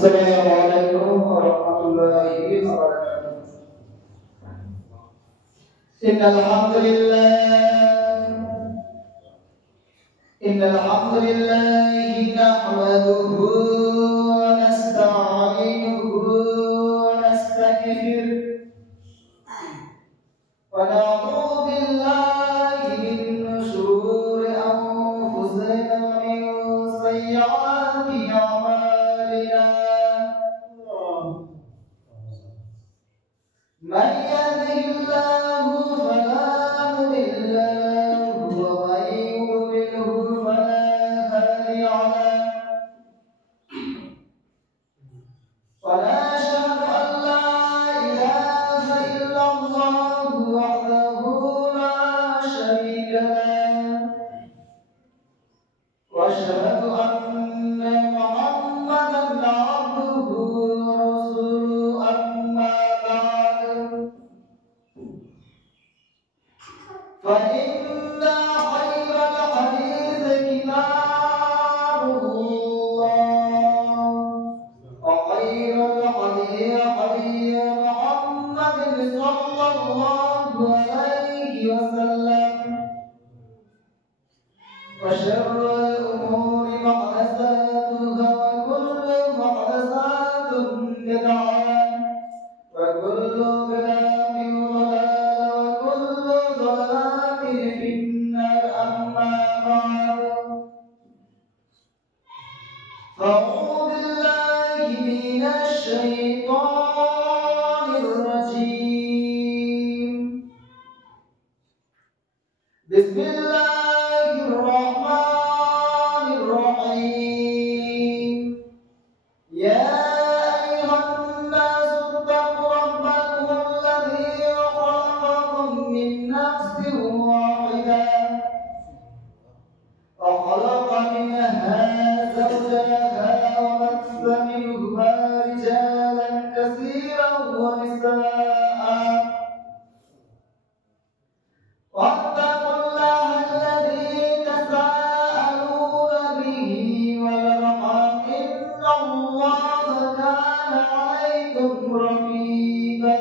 السلام عليكم ورحمة الله وبركاته. إن الحمد لله نحمده ونستعينه ونستغفره ونعوذ بالله من شرور أنفسنا ومن سيئات أعمالنا. من يهده الله فلا مضل له ومن يضلله فلا هادي له. ونشهد أن لا إله إلا الله وحده لا شريك له وأشهد أن محمدا عبده ورسوله. أما بعد فإن خير الحديث كتاب الله وخير الهدي هدي محمد صلى الله عليه وسلم وشر الأمور محدثاتها وكل محدثات بدعة وكل بدعة ضلالة وكل ضلالة في النار. أما بعد فأعوذ بالله من الشيطان الرجيم. بسم الله الرحمن الرحيم. يا أيها الناس اتقوا ربكم الذي خلقكم من نفس واحدة وخلق منها زوجها وبث منهما رجالا كثيرا ونساء. واتقوا الله الذي تساءلون به والأرحام إن الله كان عليكم رقيبا.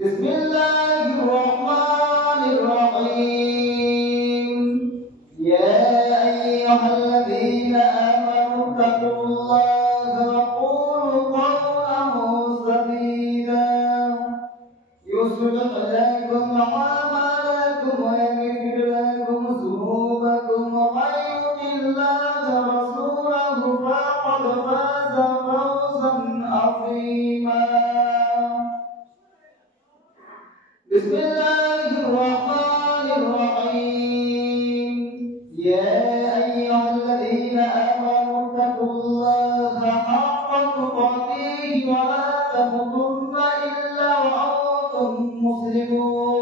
بسم الله الرحمن الرحيم. يا أيها الذين آمنوا اتقوا الله وقولوا قولا سديدا يصلح لكم أعمالكم ويغفر لكم ذنوبكم ومن يطع الله ورسوله فقد فاز فوزا عظيما. بسم الله الرحمن الرحيم. يا أيها الذين آمنوا اتقوا الله حق تقاته ولا تموتن إلا وأنتم مسلمون.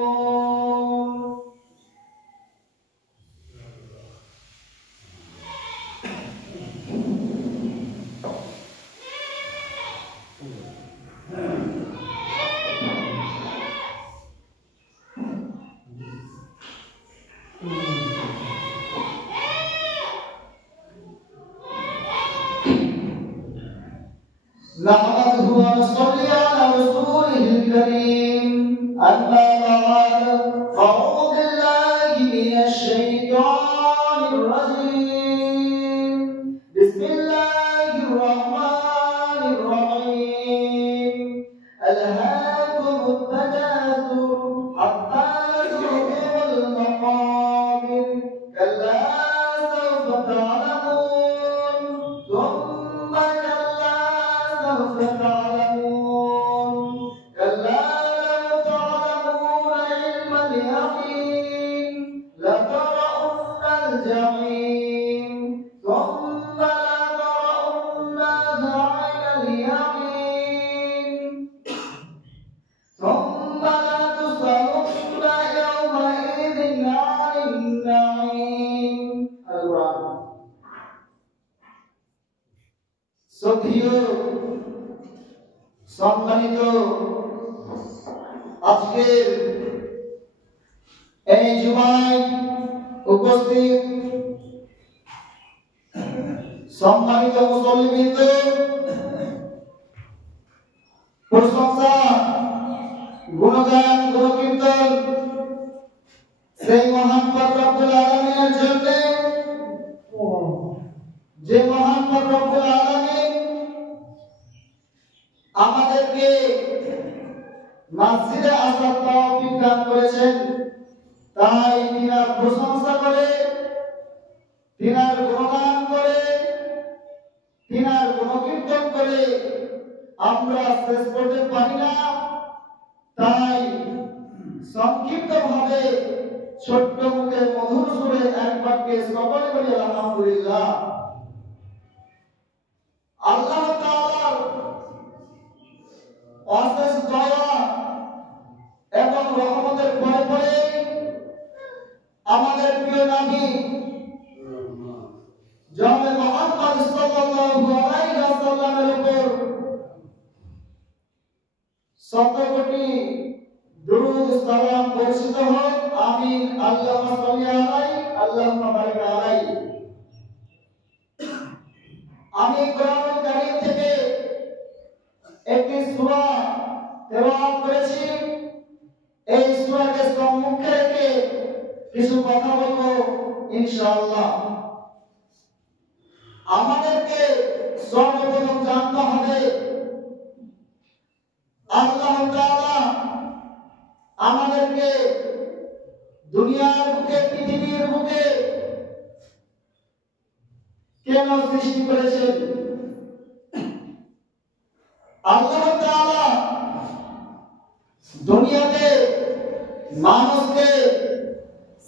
نحمده ونصلي على رسوله الكريم. أما بعد فأعوذ بالله من الشيطان الرجيم. بسم الله الرحمن الرحيم. ألهاكم التكاثر حتى زرتم المقابر كلا سوف تعلمون ثم كلا سوف تعلمون كلا لو تعلمون علم اليقين لترون الجحيم ثم لترونها عين اليقين ثم لتسألن يومئذ عن النعيم. القرآن। শ্রদ্ধেয় সম্মানিত আজকের এই জুমায় উপস্থিত সম্মানিত মুসল্লিবৃন্দ, প্রশংসা, গুণগান, গুণকীর্তন সেই মহান রব্বুল আলামিনের জন্য, যে মহান রব্বুল আলামিন আমাদেরকে মসজিদে আসার তৌফিক দান করেছেন। তাই তিনার প্রশংসা করে, তিনার গুণগান করে, তিনার গুণকীর্তন করে আমরা শেষ করতে পারি না। তাই সংক্ষিপ্তভাবে ছোট্ট মুখে মধুর সুরে এক বাক্যে সকলে বলি আলহামদুলিল্লাহ। আল্লাহ তাআলার অশেষ দয়া এবং রহমতের পরে পরে আমাদের প্রিয় নবী জনাবে মুহাম্মদ সাল্লাল্লাহু আলাইহি ওয়াসাল্লামের উপর শত কোটি দুরূদ সালাম বর্ষিত হোক। আমিন। আল্লাহুম্মা সাল্লি আলাইহি, আল্লাহুম্মা বারিক আলাইহি। আমি কোরআনুল কারীম থেকে একটি সূরা তেলাওয়াত করেছি। এই সূরাকে সম্মুখে রেখে কিছু কথা বলবো ইনশাআল্লাহ। আমাদেরকে সর্বপ্রথম জানতে হবে আল্লাহ তাআলা আমাদেরকে দুনিয়ার বুকে, পৃথিবীর বুকে কেন সৃষ্টি করেছেন। আল্লাহ তাআলা দুনিয়াতে মানুষকে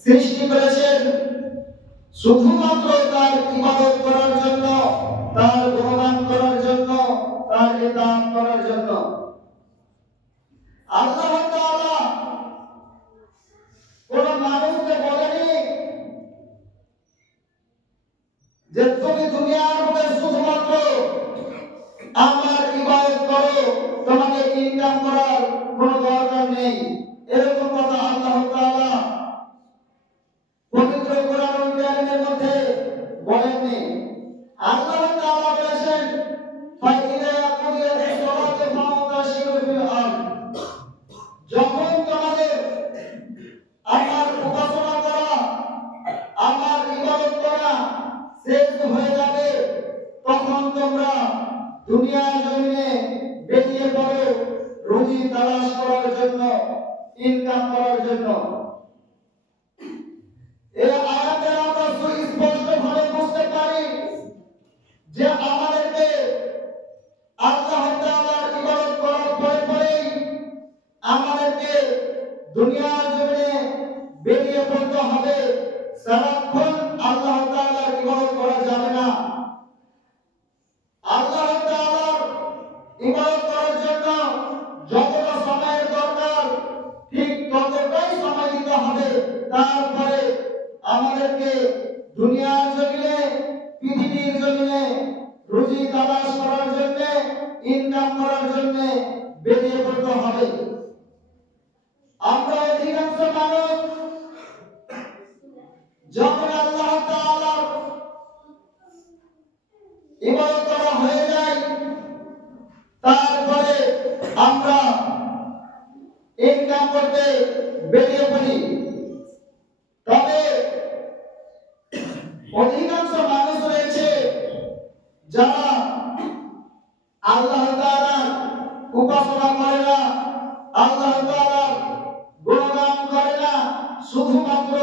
সৃষ্টি করেছেন শুধুমাত্র তার ইবাদত করার জন্য, তার গুণগান করার জন্য, তার ইতাআত করার জন্য। আল্লাহ তাআলা কোন মানুষকে বলেনি যে তুমি দুনিয়ার মধ্যে শুধুমাত্র আমার ইবাদত করো, তোমাকে ইনকাম করার কোনো দরকার নেই। এরকম কথা আল্লাহ তাআলা পবিত্র কোরআনুল কারীমের মধ্যে বলেননি। আল্লাহ তাআলা বলেছেন ফাইদা কুদিয়াতিস সালাতু ফাওতাশিরু ফিল আরদ। যখন তোমাদের আমার উপাসনা করা, আমার ইবাদত করা শেষ হয়ে যাবে, তখন তোমরা দুনিয়ার জমিনে বেরিয়ে পড়ো রুজি তালাশ করার জন্য, ইনকাম করার জন্য। এই আয়াতে আমরা সুস্পষ্টভাবে বুঝতে পারি যে আমাদেরকে আল্লাহ তাআলার ইবাদত করার পরে পরেই আমাদেরকে দুনিয়ার জমিনে বেরিয়ে পড়তে হবে। সারাক্ষণ আল্লাহ তাআলার ইবাদত করা যাবে না। আল্লাহ তাআলার ইবাদত করার জন্য যতটা সময়ের দরকার ঠিক ততটাই সময় দিতে হবে। তারপরে আমাদেরকে দুনিয়ার জমিনে, পৃথিবীর জমিনে রুজি তালাশ করার জন্য, ইনকাম করার জন্য বেরিয়ে পড়তে হবে। আমরা অধিকাংশ মানুষ যখন আল্লাহ তাআলার ইবাদত করা হয়ে যায়, তারপরে আমরা ইনকাম করতে বেরিয়ে পড়ি। তবে অধিকাংশ মানুষ রয়েছে যারা আল্লাহ তাআলার উপাসনা করে না, আল্লাহ তাআলার গুণগান করে না, শুধুমাত্র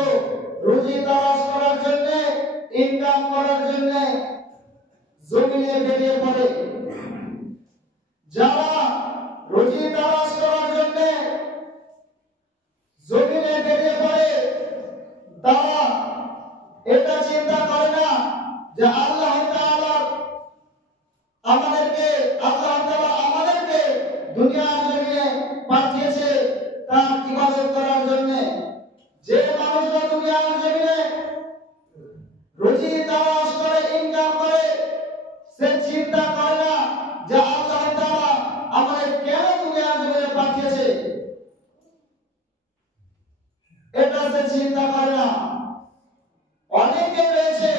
রুজি তালাশ করার জন্য, ইনকাম করার জন্য জমিনে বেরিয়ে পড়ে। যারা রুজি তালাশ করার জন্য জমিনে বেরিয়ে পড়ে, তারা এটা চিন্তা করে না যে আল্লাহ তাআলা আমাদেরকে দুনিয়ার জমিনে পাঠিয়েছে তার ইবাদত করার জন্য। যে মানুষরা দুনিয়ার জমিনে রুজি তালাশ করে, ইনকাম করে, সে চিন্তা করে না যে আল্লাহ তাআলা আমাদের কেন দুনিয়ার জমিনে পাঠিয়েছে। এটা সে চিন্তা করে না। অনেকে রয়েছে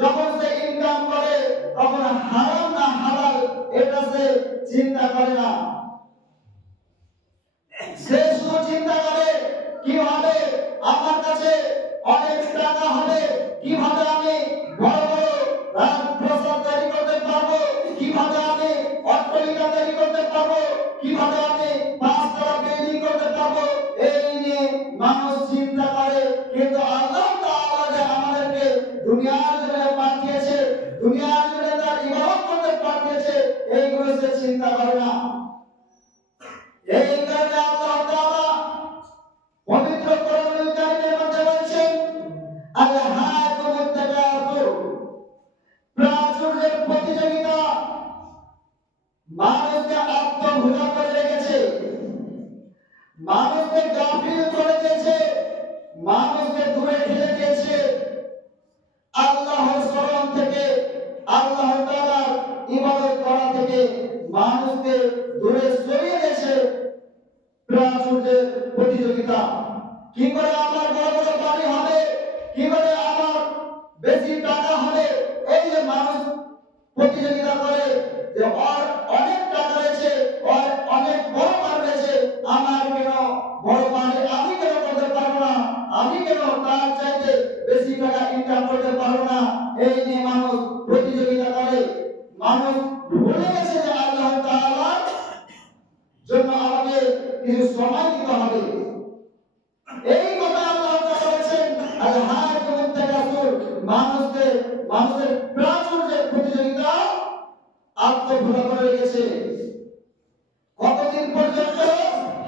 যখন সে ইনকাম করে তখন হারাম না হালাল এটা সে চিন্তা করে না। সে শুধু চিন্তা করে কিভাবে আমার কাছে অনেক টাকা হবে, কিভাবে আমি বড় বড় রাজপ্রাসাদ তৈরি করতে পারবো, কিভাবে আমি অট্টালিকা তৈরি করতে পারবো, কিভাবে আমি পাঁচতলা বিল্ডিং করতে পারবো, এই নিয়ে মানুষ চিন্তা করে। কিন্তু আল্লাহ তাআলা যে আমাদেরকে দুনিয়ার জন্য পাঠিয়েছে, দুনিয়ার জন্য তার ইবাদত করতে পাঠিয়েছে, এইগুলো সে চিন্তা করে না। এই কারণে আল্লাহ তাআলা পবিত্র কোরআনুল কারীমের মধ্যে বলেছেন, আলহাকুমুত তাকাসুর, প্রাচুর্যের প্রতিযোগিতা মানুষকে আত্মভোলা করে রেখেছে, মানুষকে গাফিল করে দিয়েছে, মানুষকে দূরে ঠেলে দিয়েছে আল্লাহর স্মরণ থেকে, আল্লাহ তাআলার ইবাদত করা থেকে মানুষকে দূরে সরিয়ে দিয়েছে। প্রাচুর্যের প্রতিযোগিতা, কি করে আমার বড় বড় বাড়ি হবে, কি করে আমার বেশি টাকা হবে, এই যে মানুষ প্রতিযোগিতা করে যে ওর অনেক টাকা রয়েছে, ওর অনেক বড় বাড়ি রয়েছে, আমার কেন বড় বাড়ি আমি কেন করতে পারবো না, আমি কেন তার চাইতে বেশি টাকা ইনকাম করতে পারবো না, এই নিয়ে মানুষ প্রতিযোগিতা করে। মানুষ ভুলে গেছে যে আল্লাহ তাআলার জন্য আমাকে কিছু সময় দিতে হবে। এই কথা আল্লাহ তাআলা বলেছেন, আলহাকুমুত তাকাসুর, মানুষের প্রাচুর্যের প্রতিযোগিতা আত্মভোলা করে রেখেছে। কতদিন পর্যন্ত?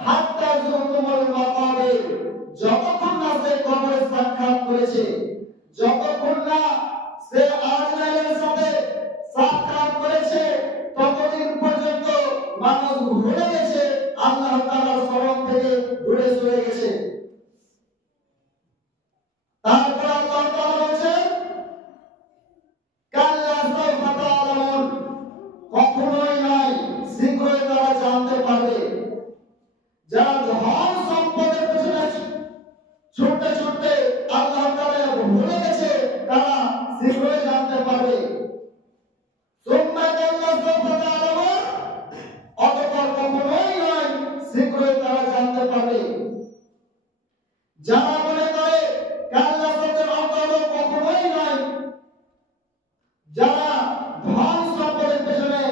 হাত্তা যুরতুমুল মাকাবির, যতক্ষণ না সে কবরে সাক্ষাৎ করেছে, যতক্ষণ না সে আজরাইলের সাথে সাক্ষাৎ করেছে, ততদিন পর্যন্ত মানুষ ভুলে গেছে, আল্লাহ তাআলার স্মরণ থেকে দূরে সরে গেছে। তারপর আল্লাহ তাআলা বলেছেন, কাল্লা সাওফা তা'লামুন, কখনোই নয়, শীঘ্রই তারা জানতে পারবে। যারা ধন সম্পদের পেছনে ছুটতে ছুটতে আল্লাহ তাআলা ভুলে গেছে, তারা শীঘ্রই জানতে পারবে। সুম্মা কাল্লা সাওফা তা'লামুন, অতঃপর কখনোই নয়, শীঘ্রই তারা জানতে পারবে। যারা মনে করে কাল্লা শব্দের অর্থ হলো কখনোই নয়, যারা ধন সম্পদের পেছনে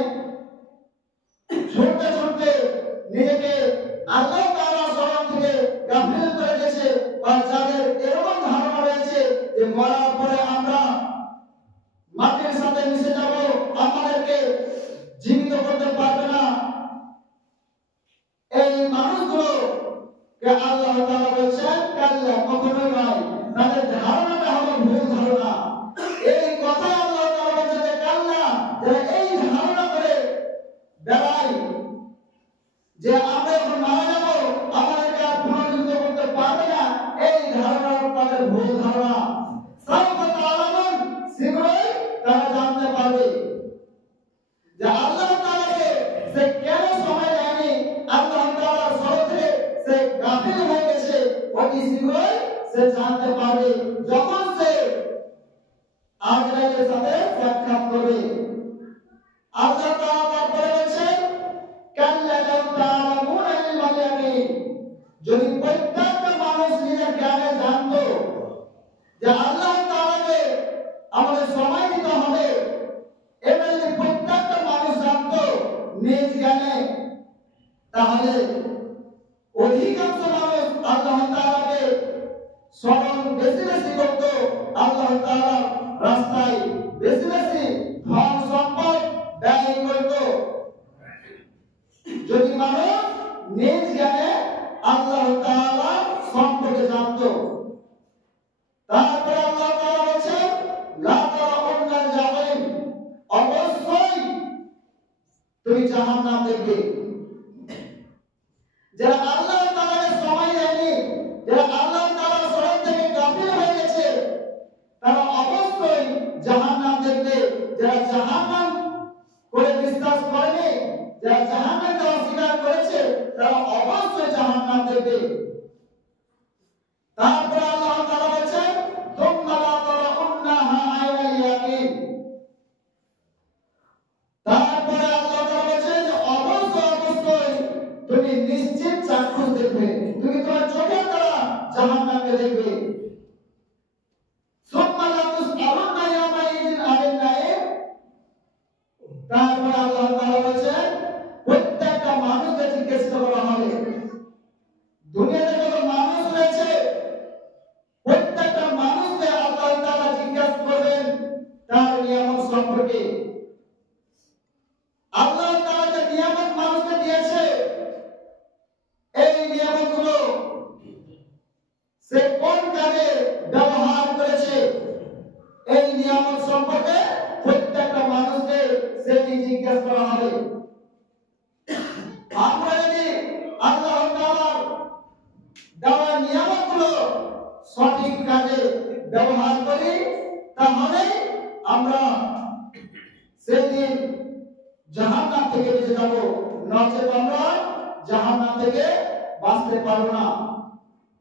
ছুটতে ছুটতে নিজেকে আল্লাহ তাআলার স্মরণ থেকে গাফিল করে দিয়েছে, বা যাদের এরকম ধারণা রয়েছে যে মরার পরে আমরা মাটির সাথে মিশে যাব, আমাদেরকে জীবিত করতে পারবে না, এই মানুষগুলোকে আল্লাহ তাআলা বলছেন কাল্লা, কখনোই নয়। তাদের ধারণাটা হলো ভুল ধারণা। এই কথা আল্লাহ তাআলা বলছেন যে কাল্লা, যারা এই ধারণা করে বেড়ায় যে আমরা যখন মারা যাব আমাদেরকে আর পুনরুজ্জীবিত করতে পারবে না, এই ধারণা তাদের ভুল ধারণা। সাওফা তা'লামুন, শীঘ্রই তারা জানতে পারবে যে আল্লাহ তাআলাকে সে কেন সময় দেয়নি, আল্লাহ তাআলার স্মরণ থেকে সে গাফিল হয়ে গেছে, অতি শীঘ্রই সে জানতে পারবে যখন সে আজরাইলের সাথে সাক্ষাৎ করবে। আল্লাহ তাআলা তারপরে বলেছেন, কাল্লা লাউ তা'লামুনা ইলমাল ইয়াকিন, যদি প্রত্যেকটা মানুষ নিজের জ্ঞানে জানতো যে আল্লাহ তাআলাকে আমাদের সময় দিতে হবে, এটা যদি প্রত্যেকটা মানুষ জানতো নিজ জ্ঞানে, তাহলে অধিকাংশ মানুষ আল্লাহ তাআলাকে স্মরণ বেশি বেশি করত, আল্লাহ তাআলার রাস্তায় বেশি বেশি ধন সম্পদ ব্যয় করত। যদি মানুষ নিজ জ্ঞানে আল্লাহ তাআলা সম্পর্কে জানতো। তারপরে আল্লাহ তাআলা বলেছেন, লা তারাউন্নাল জাহিম, অবশ্যই তুমি জাহান্নাম দেখবে। যারা আল্লাহ তাআলাকে সময় দেয়নি, যারা আল্লাহ তাআলার স্মরণ থেকে গাফিল হয়ে গেছে, তারা অবশ্যই জাহান্নাম দেখবে। যারা জাহান্নাম করে বিশ্বাস করেনি, যারা জাহান্নামকে অস্বীকার করেছে, তারা অবশ্যই জাহান্নাম দেখবে। তারপরে আল্লাহ তাআলা বলেছেন, তুম্মা লা তারাউন্নাহা আইনাল ইয়াকিন, তারপরে আল্লাহ তাআলা বলেছেন প্রত্যেকটা মানুষকে জিজ্ঞেস করা হবে। দুনিয়াতে যত মানুষ রয়েছে প্রত্যেকটা মানুষকে আল্লাহ তাআলা জিজ্ঞাসা করবেন তার নিয়ামত সম্পর্কে। আল্লাহ তাআলা যে নিয়ামত মানুষকে দিয়েছে এই নিয়ামতগুলো সে কোন কাজে ব্যবহার করেছে এই নিয়ামত সম্পর্কে প্রত্যেকটা মানুষকে সেটি জিজ্ঞাসা করা হবে। আমরা যদি আল্লাহ তাআলার দেওয়া নিয়ামতগুলো সঠিক কাজে ব্যবহার করি তাহলে আমরা সেদিন জাহান্নাম থেকে বেঁচে যাব, নচেত আমরা জাহান্নাম থেকে বাঁচতে পারবো না।